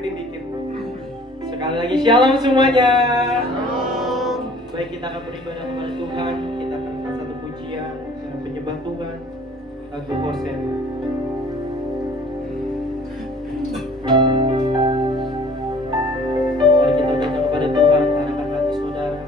ingetin dikit. Sekali lagi shalom semuanya. Baik, kita akan beribadah kepada Tuhan. Kita akan angkat satu pujian dengan penyembah Tuhan, lagu Hosen. Mari kita datang kepada Tuhan, arahkan hati saudara.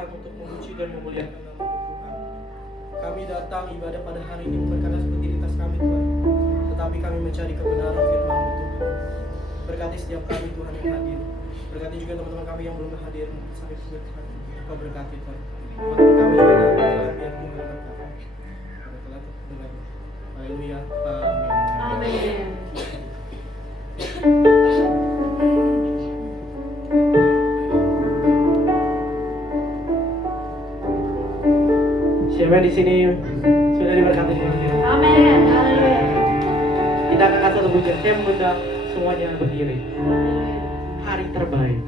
Tuhan untuk memuji dan memuliakan nama Tuhan. Kami datang ibadah pada hari ini bukan karena sepintas kami Tuhan, tetapi kami mencari kebenaran firman-Mu Tuhan. Berkati setiap kami Tuhan yang hadir. Berkati juga teman-teman kami yang belum hadir sampai juga Tuhan. Kau berkati Tuhan. Teman-teman kami juga dalam perjalanan biar Tuhan berkati. Pada telah terdengar. Haleluya. Amin. Amin. Siapa di sini sudah diberkati dengan Tuhan? Amin. Haleluya. Kita akan kasih satu pujian. Saya mengundang semuanya berdiri. Hari terbaik.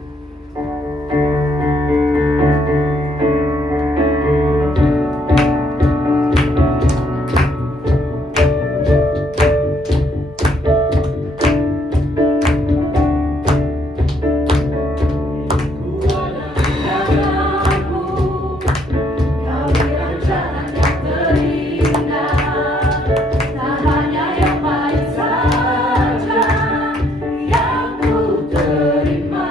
Yang ku terima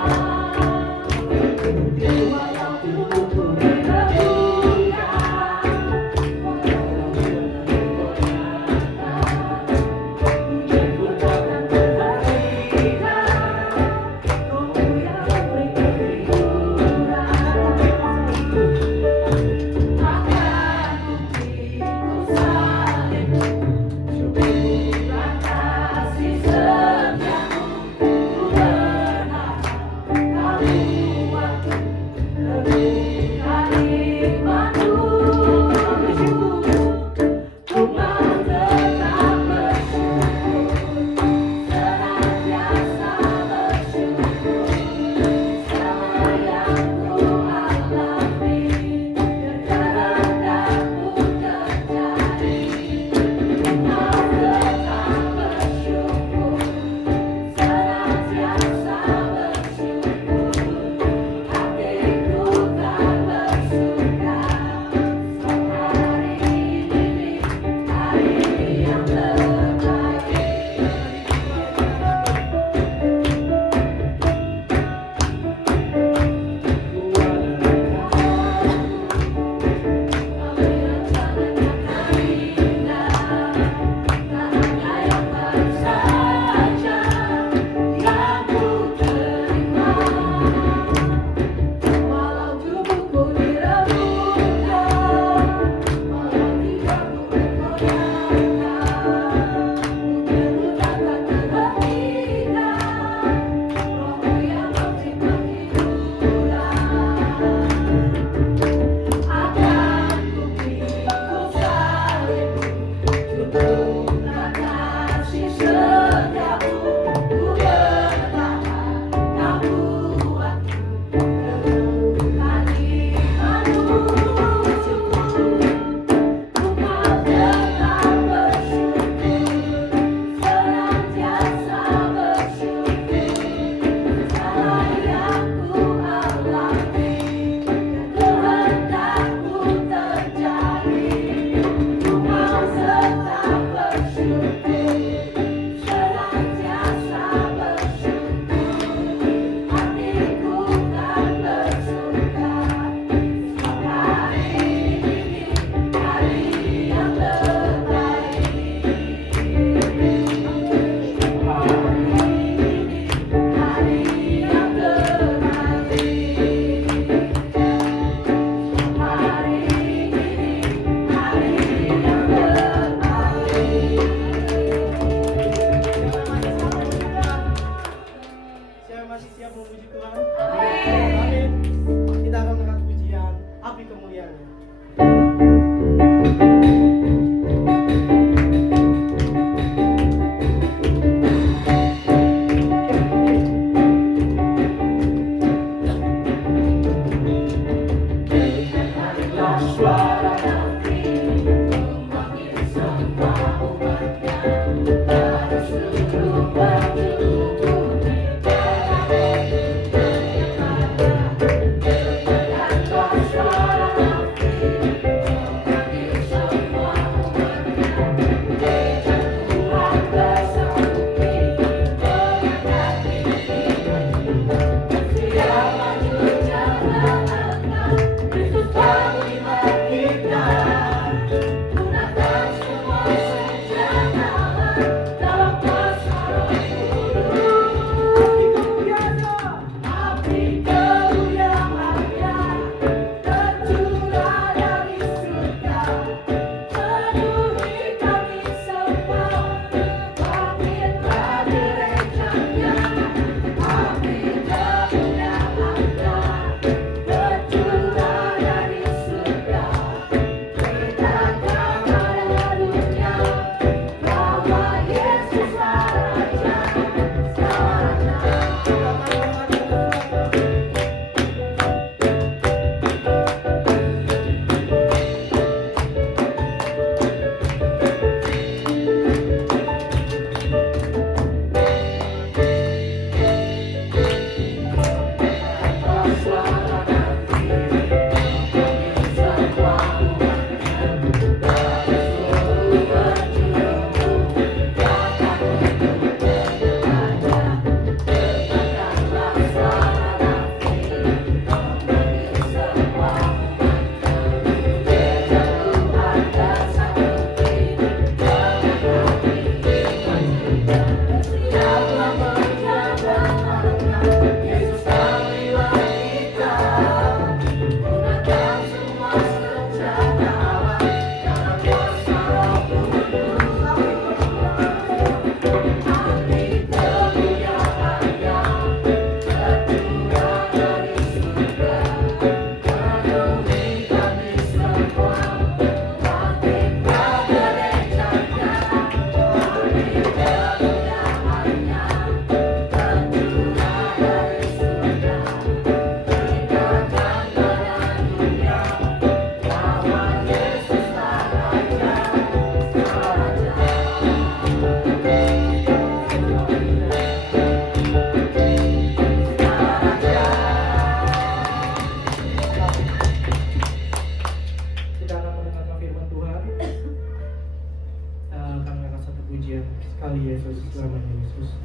Yesus.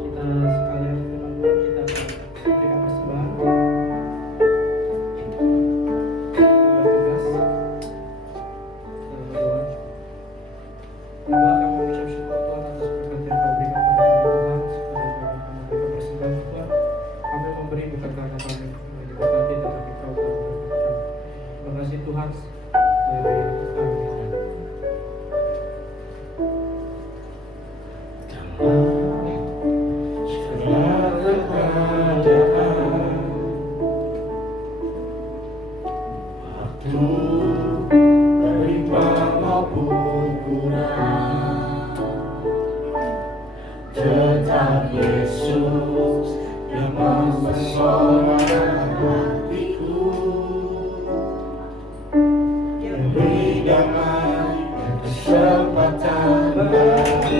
Kita sekalian teman-teman, kita akan berikan persembahan yang bertugas. Kita berdoa. Bapa, kami mengucap syukur Tuhan atas berkat yang Kau berikan kepada kami Tuhan. Sebenarnya kami memberikan persembahan Tuhan. Kami memberi bukan karena kami diberkati, tetapi Kau telah memberkati kami. Terima kasih Tuhan. Haleluya. Amin. Berlimpah maupun kurang, tetap Yesus yang mempesona hatiku, yang beri damai dan kesempatan baru.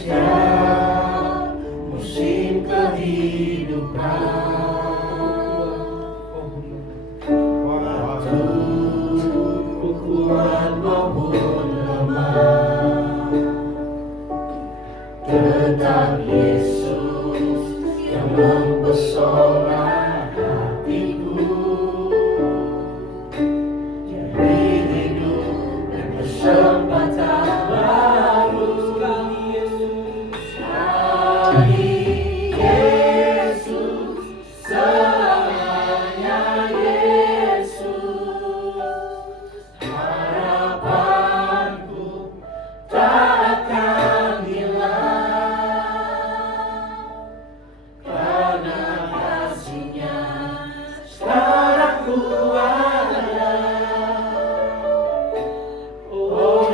Setiap musim kehidupan, kuat maupun lemah, tetap Yesus yang mempesona hatiku, beri hidup dan kesempatan baru. Sekali Yesus, selamanya Yesus. Harapanku tak akan hilang, karena kasih-Nya sekarang ku ada. Oh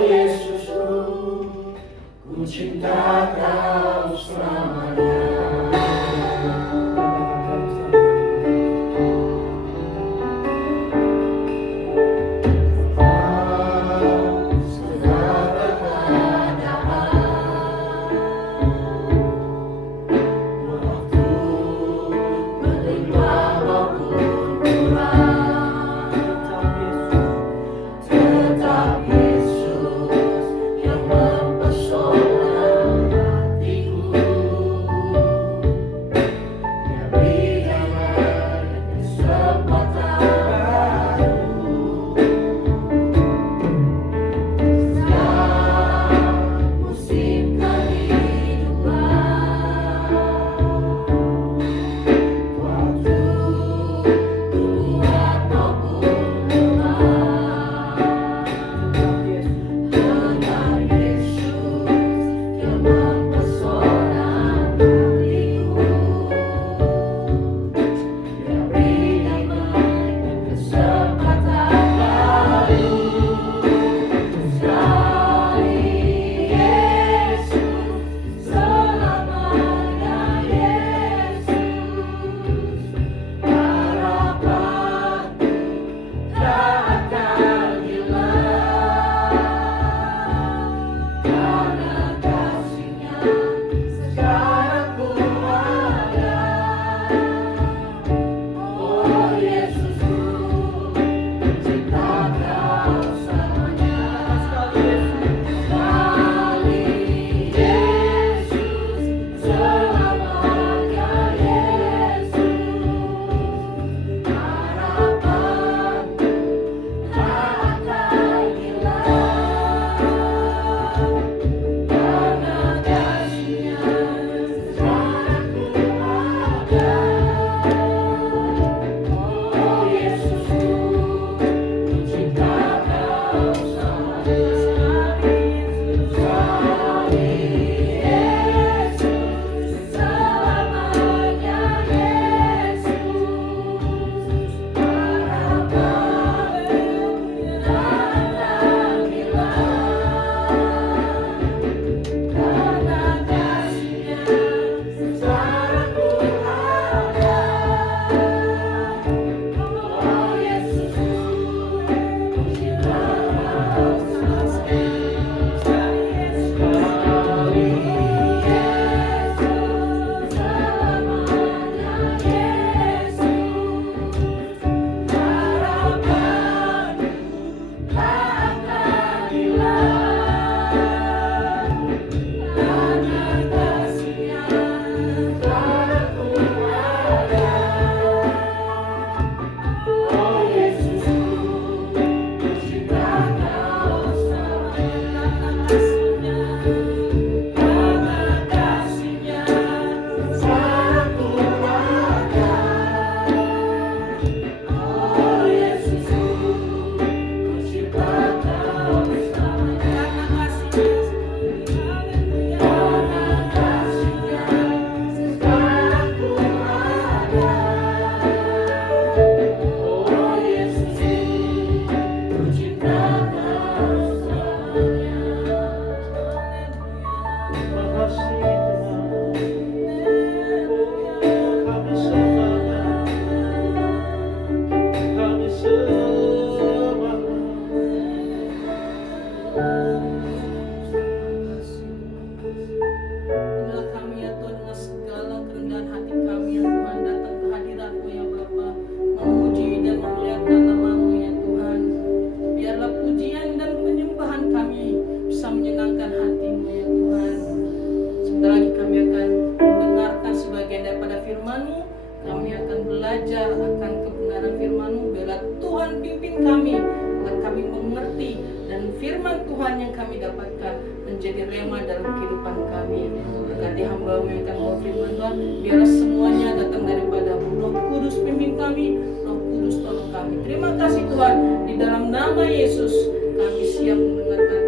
Tuhan yang kami dapatkan menjadi rema dalam kehidupan kami. Berkati hamba-Mu yang akan bawa firman Tuhan, biarlah semuanya datang daripada-Mu. Roh Kudus pimpin kami, Roh Kudus tolong kami. Terima kasih Tuhan, di dalam nama Yesus kami siap mendengarkan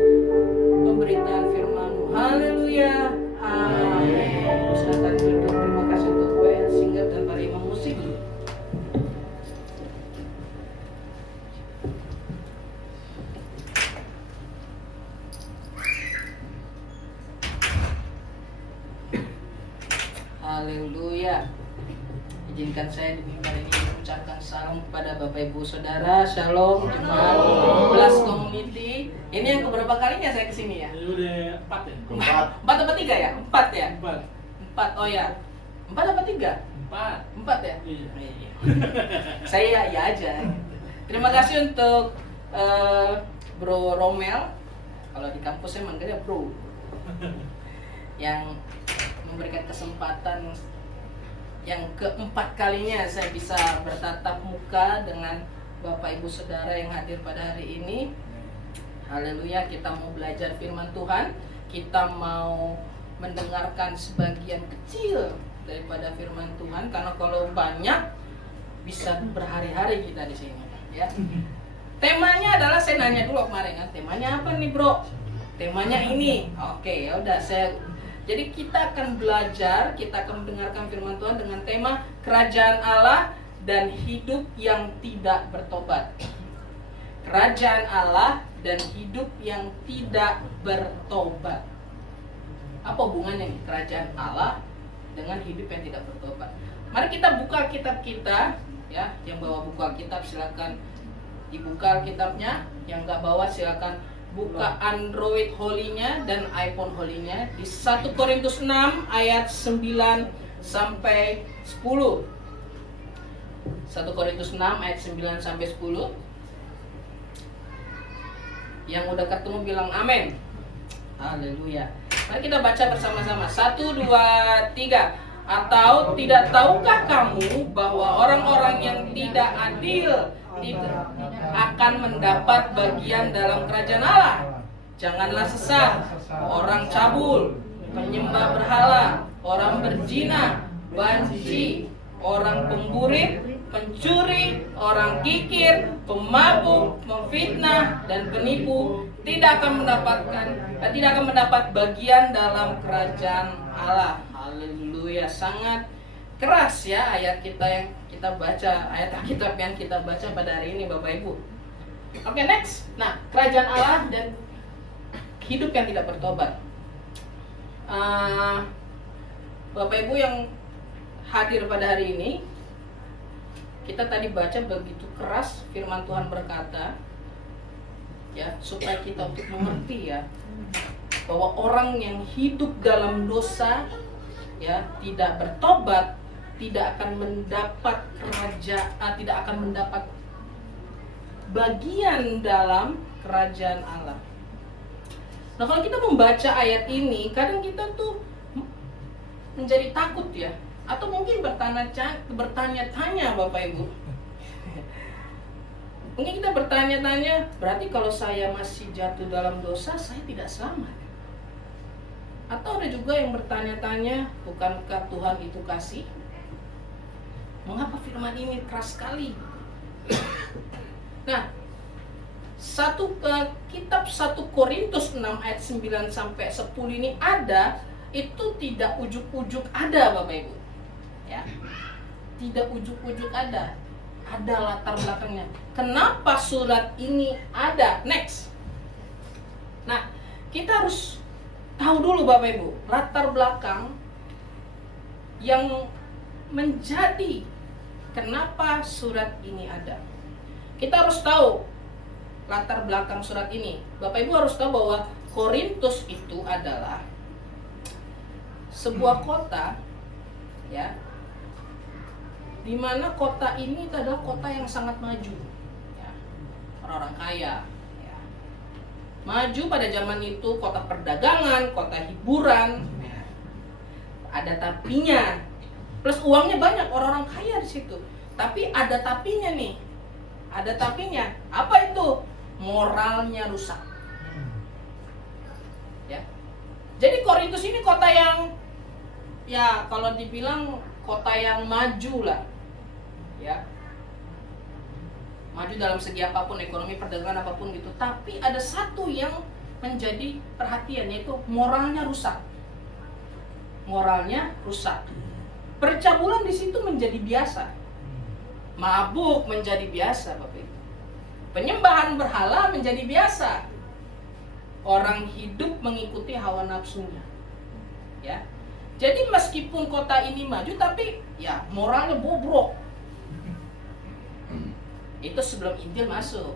pemberitaan firman-Mu. Haleluya. Amin. Silakan duduk. Terima kasih untuk WL Singkat dan para imam musik. Haleluya. Izinkan saya di mimbar ini mengucapkan salam kepada Bapak Ibu Saudara. Shalom Jemaat Belas Community. Ini yang keberapa kalinya saya kesini ya? Ini udah 4 ya? 4 apa 3 ya? 4 ya? 4. 4, oh ya. 4 apa 3? 4. 4 ya? Iya. Iya. Saya ya aja. Terima kasih untuk Bro Romel. Kalau di kampus saya manggilnya Bro. Yang memberikan kesempatan yang keempat kalinya saya bisa bertatap muka dengan Bapak Ibu Saudara yang hadir pada hari ini. Haleluya, kita mau belajar firman Tuhan. Kita mau mendengarkan sebagian kecil daripada firman Tuhan, karena kalau banyak bisa berhari-hari kita di sini ya. Temanya adalah, saya nanya dulu kemarin kan, temanya apa nih bro? Temanya ini. Oke, ya udah jadi kita akan belajar, kita akan mendengarkan firman Tuhan dengan tema Kerajaan Allah dan hidup yang tidak bertobat. Kerajaan Allah dan hidup yang tidak bertobat. Apa hubungannya nih kerajaan Allah dengan hidup yang tidak bertobat? Mari kita buka kitab kita ya. Yang bawa buku Alkitab silakan dibuka Alkitabnya, yang nggak bawa silakan buka Android Holy-nya dan iPhone Holy-nya di 1 Korintus 6 ayat 9 sampai 10. 1 Korintus 6 ayat 9 sampai 10. Yang udah ketemu bilang amin. Haleluya. Mari kita baca bersama-sama. 1, 2, 3. Atau tidak tahukah kamu bahwa orang-orang yang tidak adil tidak akan mendapat bagian dalam kerajaan Allah? Janganlah sesat, orang cabul, penyembah berhala, orang berzina, banci, orang pemburit, pencuri, orang kikir, pemabuk, memfitnah, dan penipu tidak akan mendapat bagian dalam kerajaan Allah. Haleluya, sangat keras ya ayat kita yang kita baca, ayat Alkitab yang kita baca pada hari ini Bapak Ibu. Oke, next. Nah, kerajaan Allah dan hidup yang tidak bertobat. Bapak Ibu yang hadir pada hari ini, kita tadi baca begitu keras firman Tuhan berkata ya, supaya kita untuk mengerti ya bahwa orang yang hidup dalam dosa ya, tidak bertobat, tidak akan mendapat tidak akan mendapat bagian dalam kerajaan Allah. Nah, kalau kita membaca ayat ini, kadang kita tuh menjadi takut ya, atau mungkin bertanya-tanya Bapak Ibu. Mungkin kita bertanya-tanya, berarti kalau saya masih jatuh dalam dosa, saya tidak selamat. Atau ada juga yang bertanya-tanya, bukankah Tuhan itu kasih? Mengapa firman ini keras sekali? Nah, kitab 1 Korintus 6 ayat 9 sampai 10 ini ada, itu tidak ujuk-ujuk ada Bapak Ibu. Ya. Tidak ujuk-ujuk ada. Ada latar belakangnya. Kenapa surat ini ada? Next. Nah, kita harus tahu dulu Bapak Ibu, latar belakang yang menjadi kenapa surat ini ada. Kita harus tahu latar belakang surat ini. Bapak Ibu harus tahu bahwa Korintus itu adalah sebuah kota ya, di mana kota ini adalah kota yang sangat maju ya. Orang-orang kaya ya. Maju pada zaman itu, kota perdagangan, kota hiburan ya. Ada tapinya, plus uangnya banyak, orang-orang kaya di situ. Tapi ada tapinya nih, ada tapinya. Apa itu? Moralnya rusak. Jadi Korintus ini kota yang, ya kalau dibilang kota yang maju lah, ya, maju dalam segi apapun, ekonomi, perdagangan apapun gitu. Tapi ada satu yang menjadi perhatian, yaitu moralnya rusak. Moralnya rusak. Percabulan di situ menjadi biasa. Mabuk menjadi biasa, Bapak Ibu. Penyembahan berhala menjadi biasa. Orang hidup mengikuti hawa nafsunya. Ya. Jadi meskipun kota ini maju, tapi ya moralnya bobrok. Itu sebelum Injil masuk.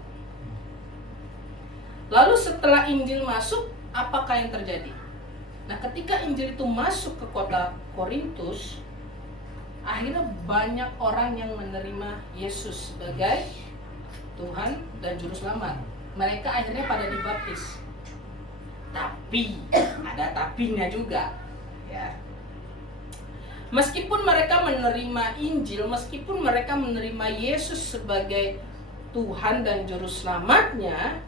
Lalu setelah Injil masuk, apakah yang terjadi? Nah, ketika Injil itu masuk ke kota Korintus, akhirnya banyak orang yang menerima Yesus sebagai Tuhan dan Juru Selamat. Mereka akhirnya pada dibaptis. Tapi, ada tapinya juga. Ya. Meskipun mereka menerima Injil, meskipun mereka menerima Yesus sebagai Tuhan dan Juru Selamatnya,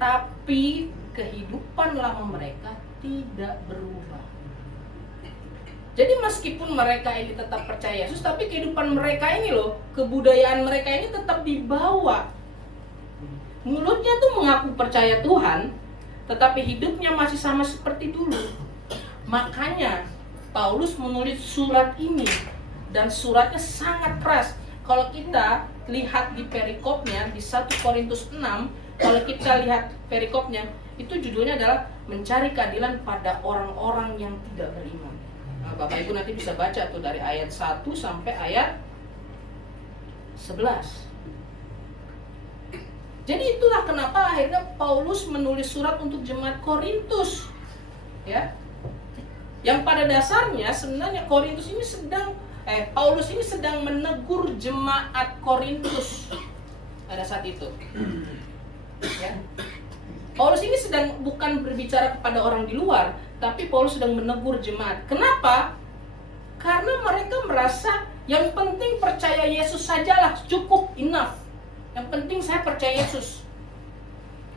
tapi kehidupan lama mereka tidak berubah. Jadi meskipun mereka ini tetap percaya Yesus, tapi kehidupan mereka ini loh, kebudayaan mereka ini tetap dibawa. Mulutnya tuh mengaku percaya Tuhan, tetapi hidupnya masih sama seperti dulu. Makanya Paulus menulis surat ini, dan suratnya sangat keras. Kalau kita lihat di perikopnya di 1 Korintus 6, kalau kita lihat perikopnya, itu judulnya adalah mencari keadilan pada orang-orang yang tidak beriman. Nah, Bapak Ibu nanti bisa baca tuh dari ayat 1 sampai ayat 11. Jadi itulah kenapa akhirnya Paulus menulis surat untuk jemaat Korintus. Ya. Yang pada dasarnya sebenarnya Korintus ini Paulus ini sedang menegur jemaat Korintus pada saat itu. Ya. Paulus ini sedang bukan berbicara kepada orang di luar, tapi Paulus sedang menegur jemaat. Kenapa? Karena mereka merasa yang penting percaya Yesus sajalah, cukup, enough. Yang penting saya percaya Yesus.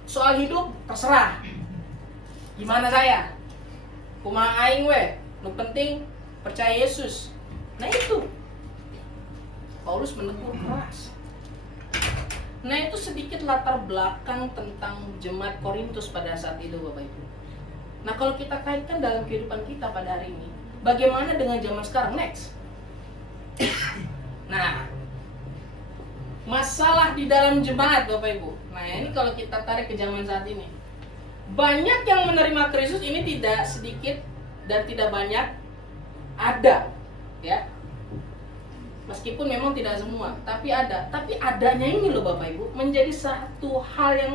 Soal hidup terserah. Gimana saya? Kumaha aing we, nu penting percaya Yesus. Nah itu Paulus menegur keras. Nah itu sedikit latar belakang tentang jemaat Korintus pada saat itu, Bapak Ibu. Nah kalau kita kaitkan dalam kehidupan kita pada hari ini, bagaimana dengan zaman sekarang? Next. Nah, masalah di dalam jemaat, Bapak Ibu. Nah ini kalau kita tarik ke zaman saat ini, banyak yang menerima Kristus ini tidak sedikit dan tidak banyak ada, ya. Meskipun memang tidak semua, tapi ada. Tapi adanya ini loh Bapak Ibu, menjadi satu hal yang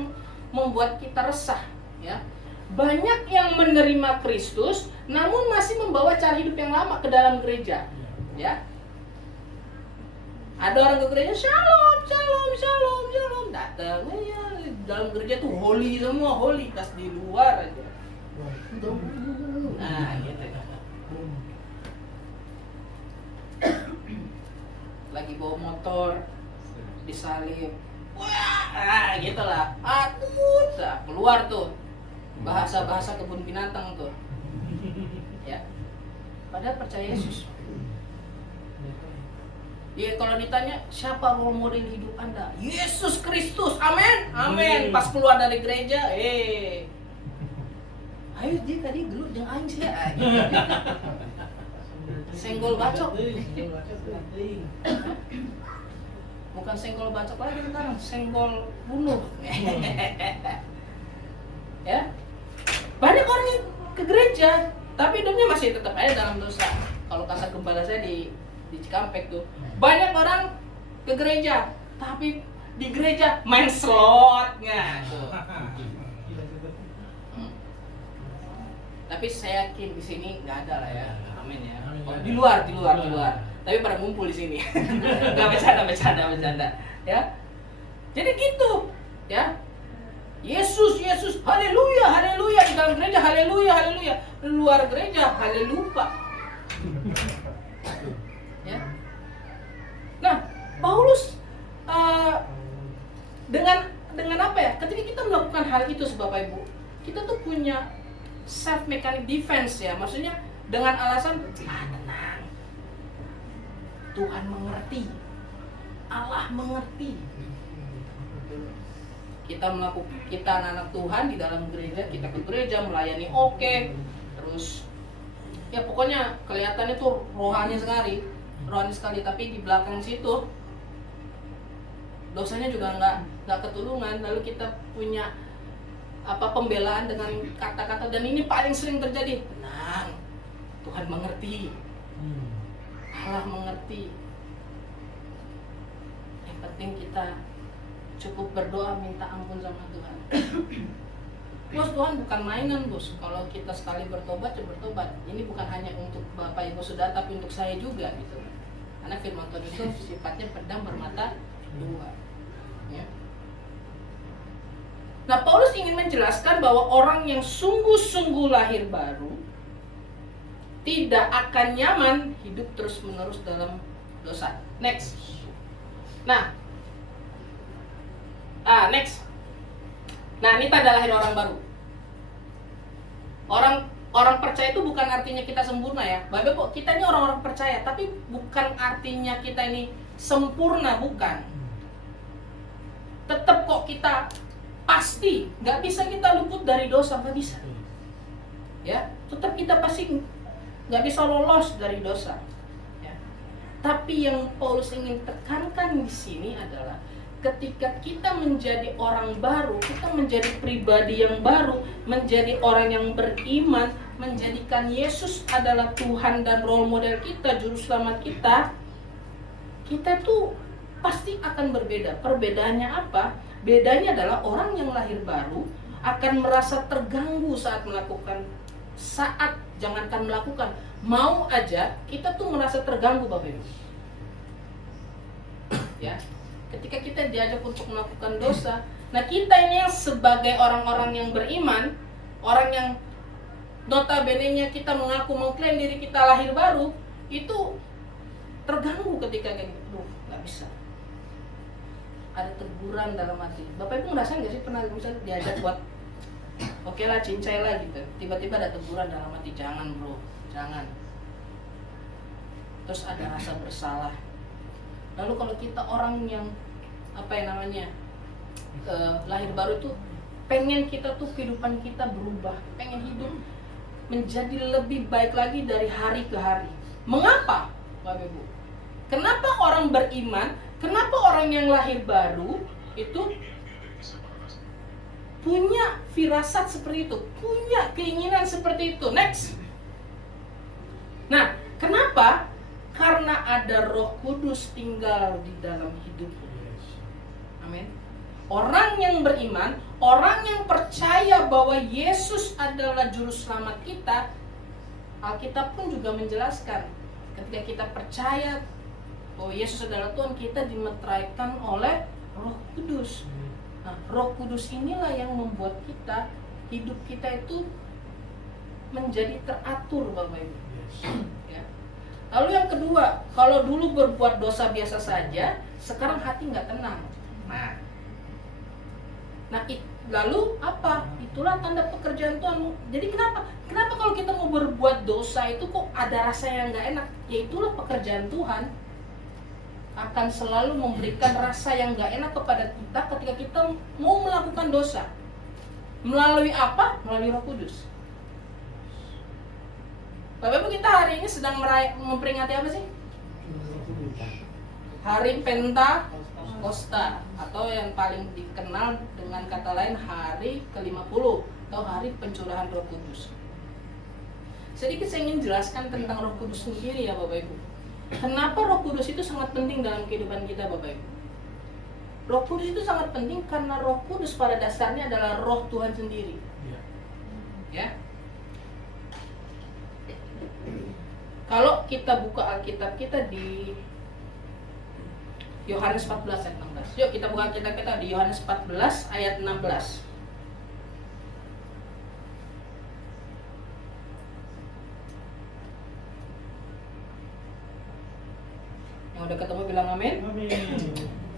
membuat kita resah, ya. Banyak yang menerima Kristus, namun masih membawa cara hidup yang lama ke dalam gereja, ya. Ada orang ke gereja, shalom, shalom, shalom, shalom, datang, ya. Dalam gereja tuh holy semua, holy, pas di luar aja. Nah, gitu. Lagi bawa motor, disalib, wah, gitulah, keluar tuh bahasa-bahasa kebun binatang tuh, ya. Padahal percaya Yesus. Ya kalau ditanya siapa role model hidup Anda? Yesus Kristus, amin, amin. Pas keluar dari gereja, ayo dia tadi gelut jeung aing sih, senggol bacok. Bukan senggol bacok lagi sekarang, senggol bunuh. Ya, banyak orang yang ke gereja, tapi hidupnya masih tetap aja dalam dosa. Kalau kata gembala saya di Cikampek tuh, banyak orang ke gereja, tapi di gereja main slotnya. Tapi saya yakin di sini nggak ada lah ya, amin ya. Oh, di luar. Tapi pada ngumpul di sini. Nggak bercanda, ya. Jadi gitu, ya. Yesus, haleluya, haleluya. Di dalam gereja, haleluya, haleluya. Luar gereja, haleluya. Ya. Nah, Paulus dengan apa ya? Ketika kita melakukan hal itu, Bapak Ibu, kita tuh punya self mechanic defense ya, maksudnya dengan alasan tenang, Tuhan mengerti, Allah mengerti. Kita anak-anak Tuhan di dalam gereja, kita ke gereja melayani oke, terus ya pokoknya kelihatannya tuh rohani sekali, tapi di belakang situ dosanya juga nggak ketulungan. Lalu kita punya pembelaan dengan kata-kata, dan ini paling sering terjadi. Tenang, Tuhan mengerti, Allah mengerti. Yang penting kita cukup berdoa minta ampun sama Tuhan. Bos, Tuhan bukan mainan bos. Kalau kita sekali bertobat ya bertobat. Ini bukan hanya untuk Bapak Ibu Saudara, tapi untuk saya juga gitu. Karena firman Tuhan itu sifatnya pedang bermata dua. Ya. Nah, Paulus ingin menjelaskan bahwa orang yang sungguh-sungguh lahir baru tidak akan nyaman hidup terus-menerus dalam dosa. Next. Next. Nah, ini tanda lahir orang baru. Orang percaya itu bukan artinya kita sempurna ya. Bapak Ibu, kita ini orang-orang percaya, tapi bukan artinya kita ini sempurna, bukan. Tetap kok kita pasti nggak bisa kita luput dari dosa, nggak bisa. Ya, tetap kita pasti nggak bisa lolos dari dosa. Ya. Tapi yang Paulus ingin tekankan di sini adalah ketika kita menjadi orang baru, kita menjadi pribadi yang baru, menjadi orang yang beriman, menjadikan Yesus adalah Tuhan dan role model kita, juru selamat kita, kita tuh pasti akan berbeda. Perbedaannya apa? Bedanya adalah orang yang lahir baru akan merasa terganggu jangankan melakukan, mau aja kita tuh merasa terganggu, Bapak Ibu. Ya. Ketika kita diajak untuk melakukan dosa, nah kita ini yang sebagai orang-orang yang beriman, orang yang notabene-nya kita mengaku mengklaim diri kita lahir baru, itu terganggu ketika kayak gitu. Nggak bisa. Ada teguran dalam hati. Bapak Ibu ngerasain nggak sih pernah misalnya diajak buat oke lah cincai lah gitu, tiba-tiba ada teguran dalam hati, jangan bro, jangan. Terus ada rasa bersalah. Lalu kalau kita orang yang lahir baru itu pengen kita tuh kehidupan kita berubah, pengen hidup menjadi lebih baik lagi dari hari ke hari. Mengapa, Bapak Ibu? Kenapa orang beriman, kenapa orang yang lahir baru itu punya firasat seperti itu, punya keinginan seperti itu? Next. Nah, kenapa? Karena ada Roh Kudus tinggal di dalam hidupmu. Amin. Orang yang beriman, orang yang percaya bahwa Yesus adalah juru selamat kita, Alkitab pun juga menjelaskan ketika kita percaya bahwa Yesus adalah Tuhan, kita dimeteraikan oleh Roh Kudus. Nah, Roh Kudus inilah yang membuat kita, hidup kita itu menjadi teratur, Bapak Ibu. Ya. Lalu yang kedua, kalau dulu berbuat dosa biasa saja, sekarang hati nggak tenang. Lalu apa? Itulah tanda pekerjaan Tuhan. Jadi kenapa kalau kita mau berbuat dosa itu kok ada rasa yang nggak enak? Ya itulah pekerjaan Tuhan. Akan selalu memberikan rasa yang nggak enak kepada kita ketika kita mau melakukan dosa. Melalui apa? Melalui Roh Kudus. Bapak Ibu, kita hari ini sedang memperingati apa sih? Hari Pentakosta, atau yang paling dikenal dengan kata lain hari ke-50 atau hari pencurahan Roh Kudus. Sedikit saya ingin jelaskan tentang Roh Kudus sendiri ya Bapak Ibu. Kenapa Roh Kudus itu sangat penting dalam kehidupan kita Bapak Ibu? Roh Kudus itu sangat penting karena Roh Kudus pada dasarnya adalah Roh Tuhan sendiri. Ya. Kalau kita buka Alkitab kita di Yohanes 14 ayat 16. Yuk kita buka Alkitab kita di Yohanes 14 ayat 16. Yang udah ketemu bilang amin. Amin.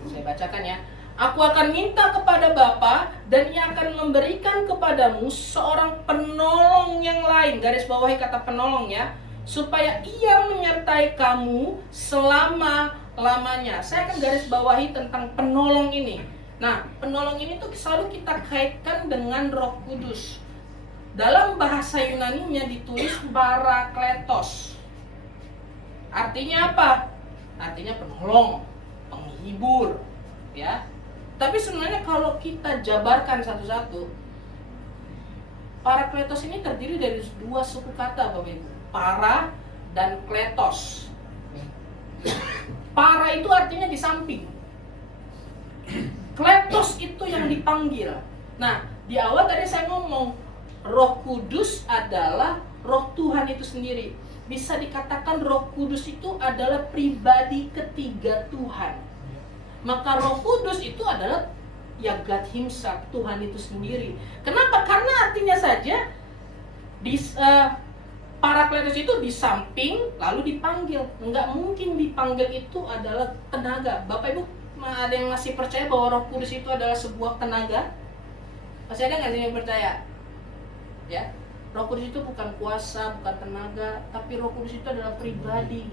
Saya bacakan ya. Aku akan minta kepada Bapa dan Ia akan memberikan kepadamu seorang penolong yang lain. Garis bawahi kata penolong ya. Supaya Ia menyertai kamu selama-lamanya. Saya akan garis bawahi tentang penolong ini. Nah, penolong ini tuh selalu kita kaitkan dengan Roh Kudus. Dalam bahasa Yunani-nya ditulis parakletos. Artinya apa? Artinya penolong, penghibur, ya. Tapi sebenarnya kalau kita jabarkan satu-satu, parakletos ini terdiri dari dua suku kata, Bapak Ibu. Para dan kletos. Para itu artinya di samping. Kletos itu yang dipanggil. Nah, di awal tadi saya ngomong, Roh Kudus adalah Roh Tuhan itu sendiri. Bisa dikatakan Roh Kudus itu adalah pribadi ketiga Tuhan. Maka Roh Kudus itu adalah ya God Himself, Tuhan itu sendiri. Kenapa? Karena artinya saja Parakletos itu di samping lalu dipanggil. Enggak mungkin dipanggil itu adalah tenaga. Bapak Ibu ada yang masih percaya bahwa Roh Kudus itu adalah sebuah tenaga? Masih ada nggak sih yang percaya? Ya, Roh Kudus itu bukan kuasa, bukan tenaga, tapi Roh Kudus itu adalah pribadi.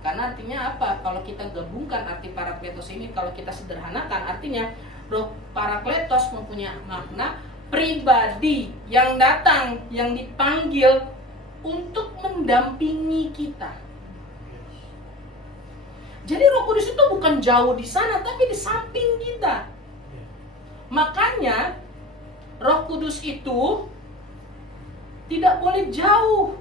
Karena artinya apa? Kalau kita gabungkan arti parakletos ini, kalau kita sederhanakan, artinya Roh Parakletos mempunyai makna pribadi yang datang, yang dipanggil untuk mendampingi kita. Jadi Roh Kudus itu bukan jauh di sana, tapi di samping kita. Makanya Roh Kudus itu tidak boleh jauh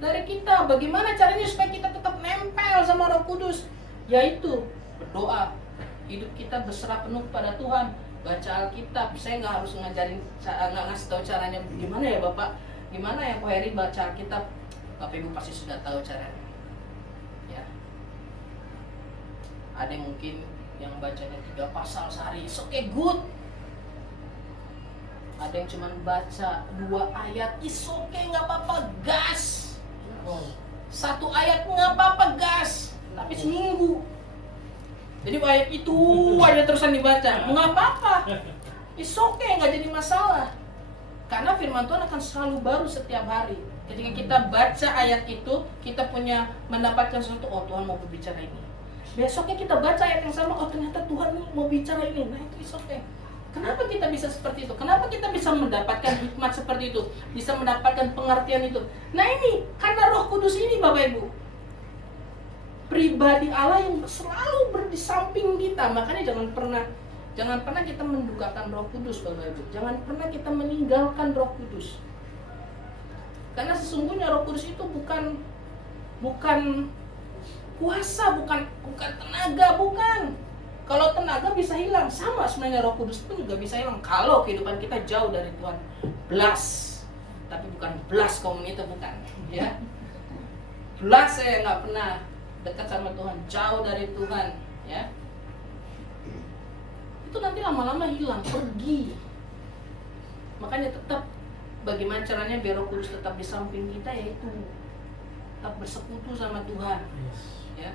dari kita. Bagaimana caranya supaya kita tetap nempel sama Roh Kudus? Yaitu berdoa. Hidup kita berserah penuh kepada Tuhan. Baca Alkitab. Saya nggak harus nggak ngasih tahu caranya gimana ya Bapak. Gimana ya Pak Heri baca Alkitab? Bapak Ibu pasti sudah tahu caranya. Ya. Ada yang mungkin yang bacanya 3 pasal sehari. It's okay, good. Ada yang cuma baca 2 ayat. It's okay, nggak apa-apa, gas. 1 ayat nggak apa-apa, gas. Tapi seminggu jadi ayat itu aja terusan dibaca, nggak apa-apa, it's okay, nggak jadi masalah. Karena firman Tuhan akan selalu baru setiap hari. Ketika kita baca ayat itu, kita mendapatkan sesuatu. Oh, Tuhan mau berbicara ini. Besoknya kita baca ayat yang sama. Oh, ternyata Tuhan nih mau bicara ini. Nah, itu it's okay. Kenapa kita bisa seperti itu? Kenapa kita bisa mendapatkan hikmat seperti itu? Bisa mendapatkan pengertian itu? Nah ini, karena Roh Kudus ini Bapak Ibu, pribadi Allah yang selalu di samping kita. Makanya jangan pernah kita mendukakan Roh Kudus Bapak Ibu. Jangan pernah kita meninggalkan Roh Kudus. Karena sesungguhnya Roh Kudus itu bukan kuasa, bukan tenaga, bukan. Kalau tenaga bisa hilang, sama sebenarnya Roh Kudus pun juga bisa hilang kalau kehidupan kita jauh dari Tuhan. Blast, tapi bukan blast komunitas, bukan, ya. Blast saya nggak pernah dekat sama Tuhan, jauh dari Tuhan, ya. Itu nanti lama-lama hilang, pergi. Makanya tetap bagaimana caranya biar Roh Kudus tetap di samping kita, yaitu tetap bersekutu sama Tuhan, ya.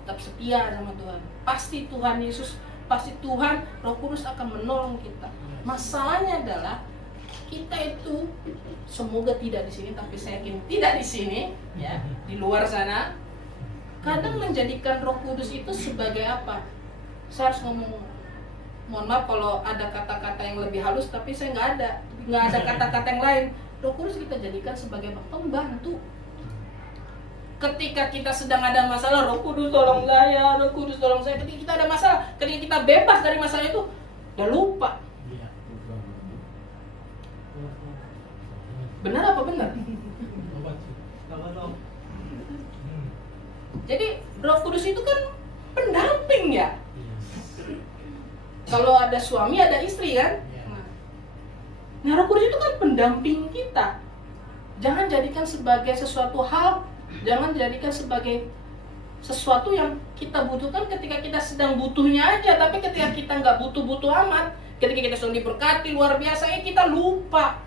Tetap setia sama Tuhan. Pasti Tuhan Yesus, pasti Tuhan Roh Kudus akan menolong kita. Masalahnya adalah kita itu semoga tidak di sini, tapi saya yakin tidak di sini, ya, di luar sana. Kadang menjadikan Roh Kudus itu sebagai apa? Saya harus ngomong, mohon maaf kalau ada kata-kata yang lebih halus, tapi saya nggak ada kata-kata yang lain. Roh Kudus kita jadikan sebagai pembantu. Ketika kita sedang ada masalah, Roh Kudus tolong saya, Roh Kudus tolong saya. Ketika kita ada masalah, ketika kita bebas dari masalah itu, udah lupa. Benar apa benar? Jadi Roh Kudus itu kan pendamping ya. Kalau ada suami, ada istri kan. Nah, Roh Kudus itu kan pendamping kita. Jangan jadikan sebagai sesuatu hal, jangan jadikan sebagai sesuatu yang kita butuhkan ketika kita sedang butuhnya aja. Tapi ketika kita nggak butuh-butuh amat, ketika kita sedang diberkati luar biasa, kita lupa.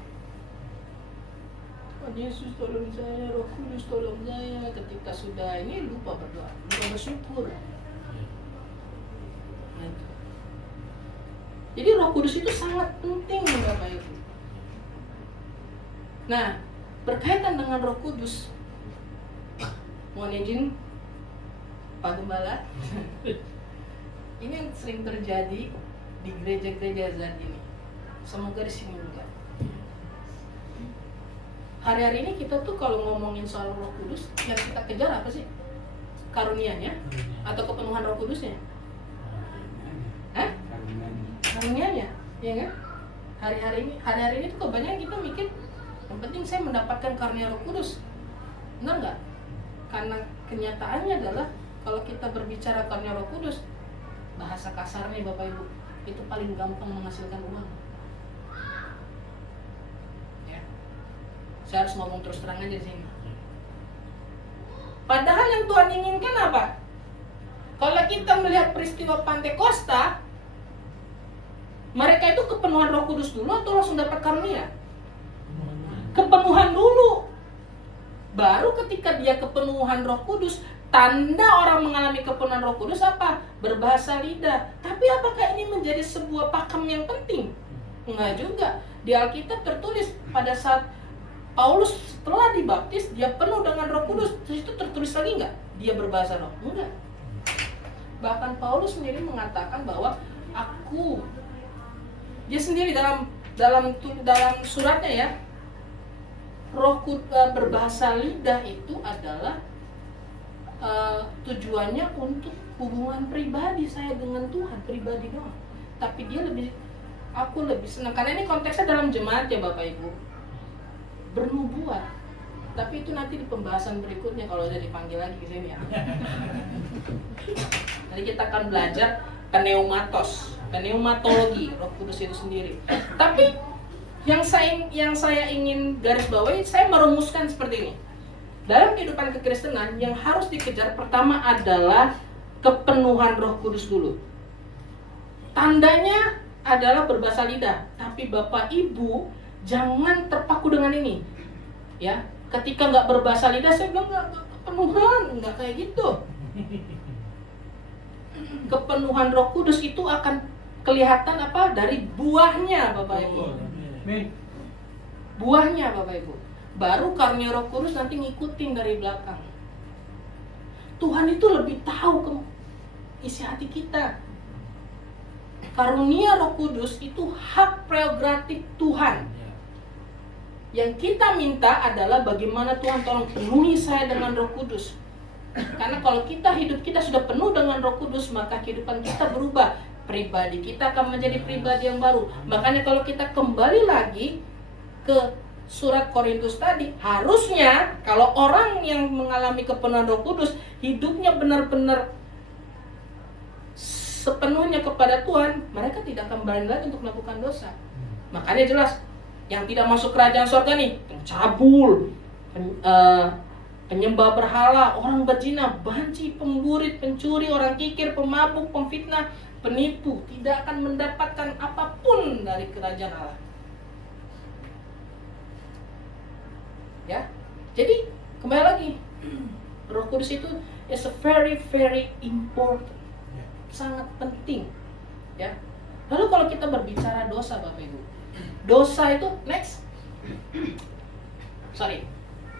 Tuhan Yesus tolong saya, Roh Kudus tolong saya. Ketika sudah ini lupa berdoa, lupa bersyukur. itu. Jadi Roh Kudus itu sangat penting Bapak Ibu. Nah, berkaitan dengan Roh Kudus, mohon izin Pak Gembala, ini yang sering terjadi di gereja-gereja saat ini. Semoga di sini juga. Hari-hari ini kita tuh kalau ngomongin soal Roh Kudus, yang kita kejar apa sih? Karunia-nya atau kepenuhan Roh Kudusnya? Hah? Karunia-nya, ya kan? Hari-hari ini tuh kebanyakan kita mikir yang penting saya mendapatkan karunia Roh Kudus. Benar nggak? Karena kenyataannya adalah kalau kita berbicara karunia Roh Kudus, bahasa kasarnya Bapak Ibu, itu paling gampang menghasilkan uang. Ya. Saya harus ngomong terus terang aja di sini. Padahal yang Tuhan inginkan apa? Kalau kita melihat peristiwa Pantekosta, mereka itu kepenuhan Roh Kudus dulu atau langsung dapat karunia? Kepenuhan dulu. Baru ketika dia kepenuhan Roh Kudus, tanda orang mengalami kepenuhan Roh Kudus apa? Berbahasa lidah. Tapi apakah ini menjadi sebuah pakem yang penting? Enggak juga. Di Alkitab tertulis pada saat Paulus setelah dibaptis, dia penuh dengan Roh Kudus. Terus itu tertulis lagi enggak? Dia berbahasa roh? Enggak. Bahkan Paulus sendiri mengatakan bahwa dia sendiri dalam suratnya ya, berbahasa lidah itu adalah tujuannya untuk hubungan pribadi saya dengan Tuhan, pribadi doang. Tapi aku lebih senang karena ini konteksnya dalam jemaat ya Bapak Ibu, bernubuat. Tapi itu nanti di pembahasan berikutnya kalau udah dipanggil lagi ke sini ya. Nanti kita akan belajar pneumatologi Roh Kudus itu sendiri. Tapi yang saya ingin garis bawahi, saya merumuskan seperti ini. Dalam kehidupan kekristenan yang harus dikejar pertama adalah kepenuhan Roh Kudus dulu. Tandanya adalah berbahasa lidah. Tapi Bapak Ibu jangan terpaku dengan ini. Ya, ketika nggak berbahasa lidah saya bilang nggak kepenuhan, nggak kayak gitu. Kepenuhan Roh Kudus itu akan kelihatan apa? Dari buahnya Bapak Ibu. Buahnya Bapak Ibu. Baru karunia Roh Kudus nanti ngikutin dari belakang. Tuhan itu lebih tahu isi hati kita. Karunia Roh Kudus itu hak prerogatif Tuhan. Yang kita minta adalah bagaimana Tuhan tolong penuhi saya dengan Roh Kudus. Karena kalau hidup kita sudah penuh dengan Roh Kudus, maka kehidupan kita berubah. Pribadi kita akan menjadi pribadi yang baru. Makanya kalau kita kembali lagi ke surat Korintus tadi, harusnya kalau orang yang mengalami kepenuhan Roh Kudus, hidupnya benar-benar sepenuhnya kepada Tuhan, mereka tidak akan berani lagi untuk melakukan dosa. Makanya jelas, yang tidak masuk kerajaan surga nih, pencabul, penyembah berhala, orang berzina, banci, pemburit, pencuri, orang kikir, pemabuk, pemfitnah, penipu, tidak akan mendapatkan apapun dari kerajaan Allah. Ya, jadi kembali lagi, Roh Kudus itu is a very very important, sangat penting. Ya, lalu kalau kita berbicara dosa Bapak Ibu, dosa itu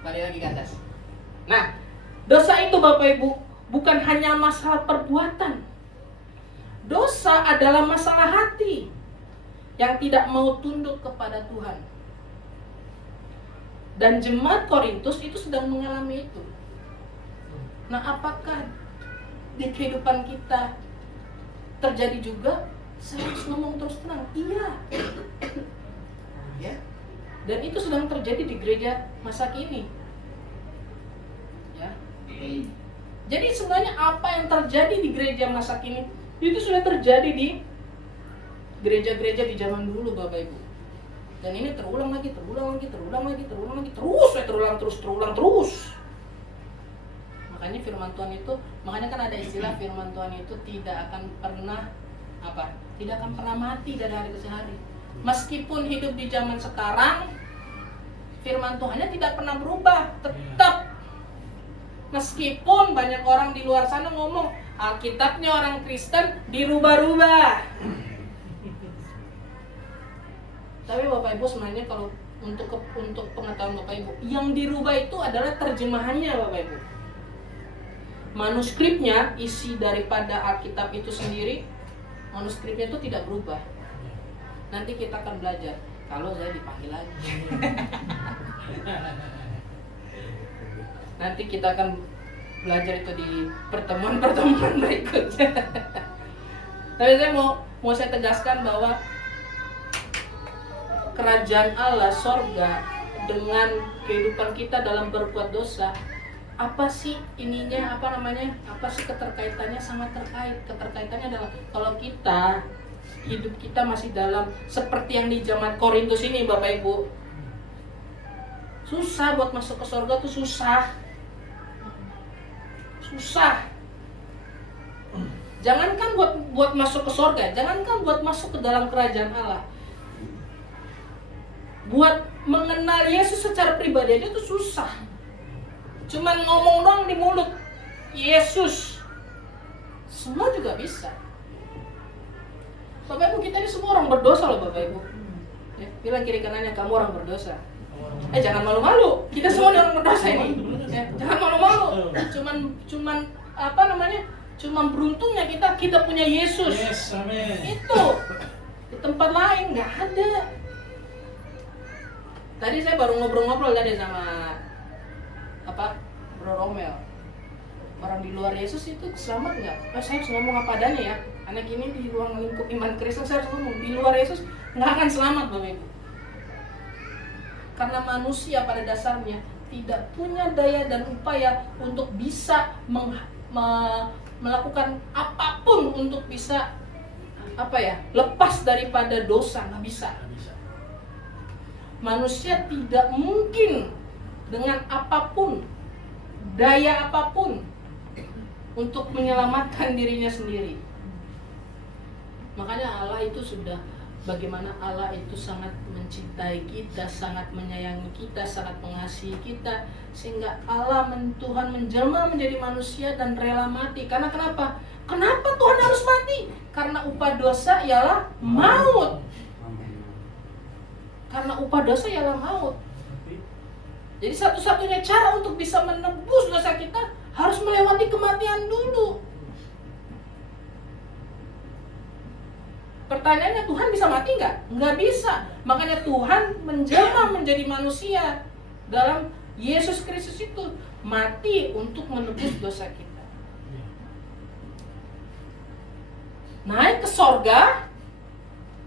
balik lagi ke atas. Nah, dosa itu Bapak Ibu bukan hanya masalah perbuatan. Dosa adalah masalah hati yang tidak mau tunduk kepada Tuhan. Dan jemaat Korintus itu sedang mengalami itu. Nah, apakah di kehidupan kita terjadi juga? Saya harus ngomong terus terang, iya. Ya. Dan itu sedang terjadi di gereja masa kini. Ya. Jadi sebenarnya apa yang terjadi di gereja masa kini itu sudah terjadi di gereja-gereja di zaman dulu Bapak Ibu. Dan ini terulang lagi, terus. Makanya firman Tuhan itu, makanya kan ada istilah firman Tuhan itu tidak akan pernah tidak akan pernah mati dari hari ke hari. Meskipun hidup di zaman sekarang, firman Tuhannya tidak pernah berubah, tetap. Meskipun banyak orang di luar sana ngomong, Alkitabnya orang Kristen dirubah-rubah. Tapi Bapak Ibu sebenarnya kalau untuk pengetahuan Bapak Ibu, yang dirubah itu adalah terjemahannya Bapak Ibu. Manuskripnya, isi daripada Alkitab itu sendiri, manuskripnya itu tidak berubah. Nanti kita akan belajar kalau saya dipanggil lagi. Nanti kita akan belajar itu di pertemuan-pertemuan berikutnya. Tapi saya mau saya tegaskan bahwa kerajaan Allah, sorga, dengan kehidupan kita dalam berbuat dosa, apa sih ininya, apa sih keterkaitannya? Sangat terkait. Keterkaitannya adalah kalau kita hidup kita masih dalam seperti yang di zaman Korintus ini Bapak Ibu, susah buat masuk ke sorga tuh susah. Jangankan buat masuk ke sorga, jangankan buat masuk ke dalam kerajaan Allah, buat mengenal Yesus secara pribadi aja tuh susah. Cuman ngomong doang di mulut Yesus, semua juga bisa. Bapak Ibu, kita ini semua orang berdosa loh Bapak Ibu. Ya, bilang kiri kanannya, kamu orang berdosa. Jangan malu-malu, kita semua orang berdosa ini. Ya, jangan malu-malu. Cuman beruntungnya kita punya Yesus. Yes, amin. Itu di tempat lain nggak ada. Tadi saya baru ngobrol-ngobrol tadi sama Bro Romel. Orang di luar Yesus itu selamat nggak? Saya harus ngomong apa adanya ya. Anak ini di ruang lingkup iman Kristen, saya harus ngomong di luar Yesus nggak akan selamat Bapak Ibu. Karena manusia pada dasarnya tidak punya daya dan upaya untuk bisa melakukan apapun untuk bisa lepas daripada dosa, nggak bisa. Manusia tidak mungkin dengan apapun, daya apapun untuk menyelamatkan dirinya sendiri. Makanya Allah itu sudah, bagaimana Allah itu sangat mencintai kita, sangat menyayangi kita, sangat mengasihi kita, sehingga Tuhan menjelma menjadi manusia dan rela mati. Karena kenapa? Kenapa Tuhan harus mati? Karena upah dosa ialah maut. Karena upah dosa ialah maut. Jadi satu-satunya cara untuk bisa menebus dosa kita harus melewati kematian dulu. Pertanyaannya, Tuhan bisa mati nggak? Nggak bisa. Makanya Tuhan menjelma menjadi manusia dalam Yesus Kristus itu, mati untuk menebus dosa kita. Naik ke sorga,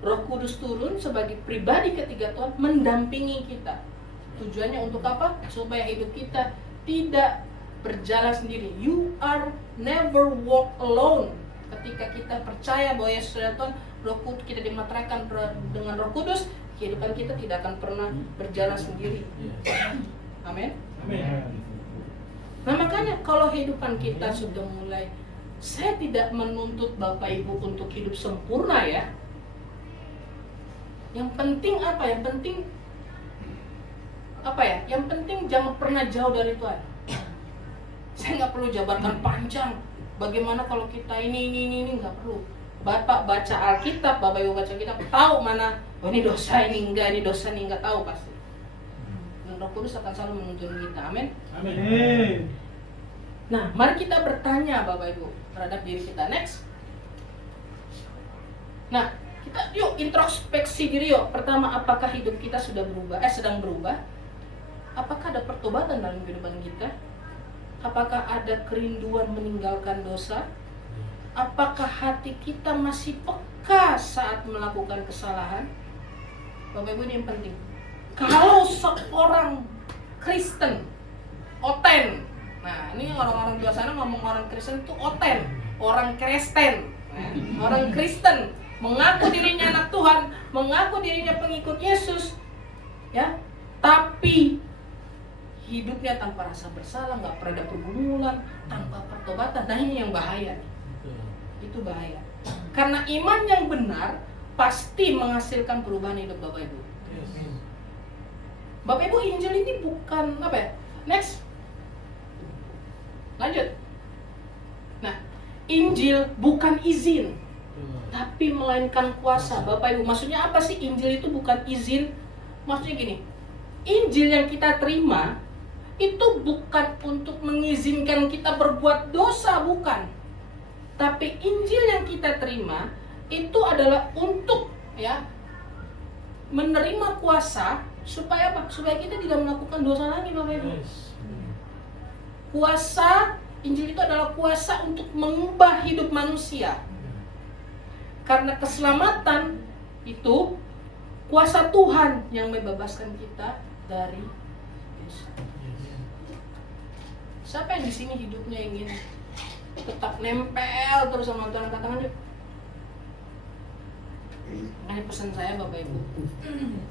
Roh Kudus turun sebagai pribadi ketiga Tuhan mendampingi kita. Tujuannya untuk apa? Supaya hidup kita tidak berjalan sendiri. You are never walk alone. Ketika kita percaya bahwa Yesus adalah Tuhan, kita dimateraikan dengan Roh Kudus, kehidupan kita tidak akan pernah berjalan sendiri. Amin. Nah makanya kalau kehidupan kita sudah mulai, saya tidak menuntut Bapak Ibu untuk hidup sempurna ya. Yang penting apa? Yang penting jangan pernah jauh dari Tuhan. Saya nggak perlu jabarkan panjang. Bagaimana kalau kita ini nggak perlu. Bapak baca Alkitab, Bapak Ibu baca Alkitab, tahu mana, ini dosa, ini dosa, ini enggak, tahu pasti. Dan Roh Kudus akan selalu menuntun kita. Amin. Amin. Nah, mari kita bertanya Bapak Ibu terhadap diri kita. Next. Nah, kita yuk introspeksi diri yuk. Pertama, apakah hidup kita sedang berubah? Apakah ada pertobatan dalam kehidupan kita? Apakah ada kerinduan meninggalkan dosa? Apakah hati kita masih peka saat melakukan kesalahan? Bapak Ibu, ini yang penting. Kalau seorang Kristen oten, nah ini orang-orang di luar sana ngomong orang Kristen itu oten, orang Kristen, orang Kristen mengaku dirinya anak Tuhan, mengaku dirinya pengikut Yesus, ya, tapi hidupnya tanpa rasa bersalah, nggak pernah ada pergumulan, tanpa pertobatan. Nah ini yang bahaya. Itu bahaya. Karena iman yang benar pasti menghasilkan perubahan hidup Bapak Ibu. Bapak Ibu, Injil ini bukan Next. Lanjut. Nah, Injil bukan izin, tapi melainkan kuasa. Bapak Ibu, maksudnya apa sih Injil itu bukan izin? Maksudnya gini, Injil yang kita terima itu bukan untuk mengizinkan kita berbuat dosa, bukan. Tapi Injil yang kita terima itu adalah untuk menerima kuasa supaya apa? Supaya kita tidak melakukan dosa lagi, Bapak Ibu. Kuasa Injil itu adalah kuasa untuk mengubah hidup manusia. Karena keselamatan itu kuasa Tuhan yang membebaskan kita dari dosa. Siapa yang di sini hidupnya ingin tetap nempel terus sama Tuhan? Angkat tangan yuk. Makanya pesan saya Bapak Ibu,